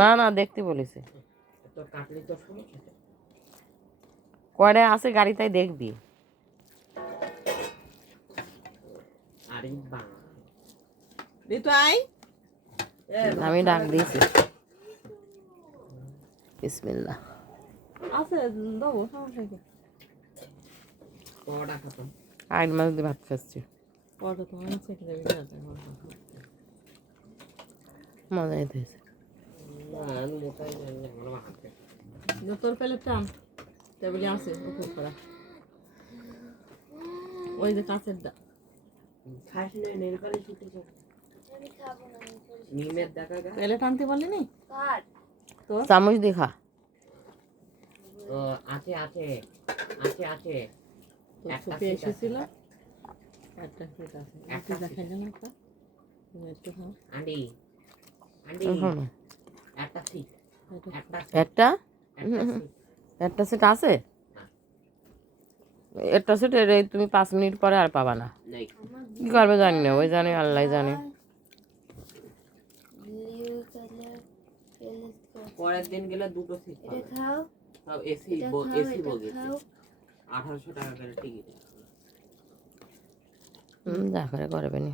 না না দেখতে বলেছে তোর কাটলি তোর সমস্যা কয়টা আছে গাড়ি তাই দেখবি আরে বা ঋতু আই আমি ডাক দিয়েছি বিসমিল্লাহ আছে দেবো সমস্যা কি কটা খতম আইন মাছ দিয়ে ভাত খাচ্ছি পরে তোমার চেখে দেবে মজা হয়েছে আমি মোটাই জানি না আমার হাতে তোর পেলে টান টেবিলে আছে উপর করা ওই যে কাছের দা খাস না নেল পালিশ উঠেছে নিমের দেখা গা পেলে টানতে পারলি নি তো চামচ দিয়ে খা ও আছে আছে আছে আছে তোর একটা ছুটি seat এসেছিল আছে। একটা সিট আছে একটা একটা seat দেখাই না একটা তুমি একটু খাও আন্ডি আন্ডি এখনো একটা সিট এটা একটা একটা একটা seat। একটা সিট আছে একটা সিট তুমি 5 মিনিট পরে আর পাবা না নেই কি করবে জানি না ওই জানে আল্লাহ জানে পরের দিন গেলে দুটো সিট পাবে সব এসি এসি বগি 1800 টাকা করে টিকিট যা করে করবে না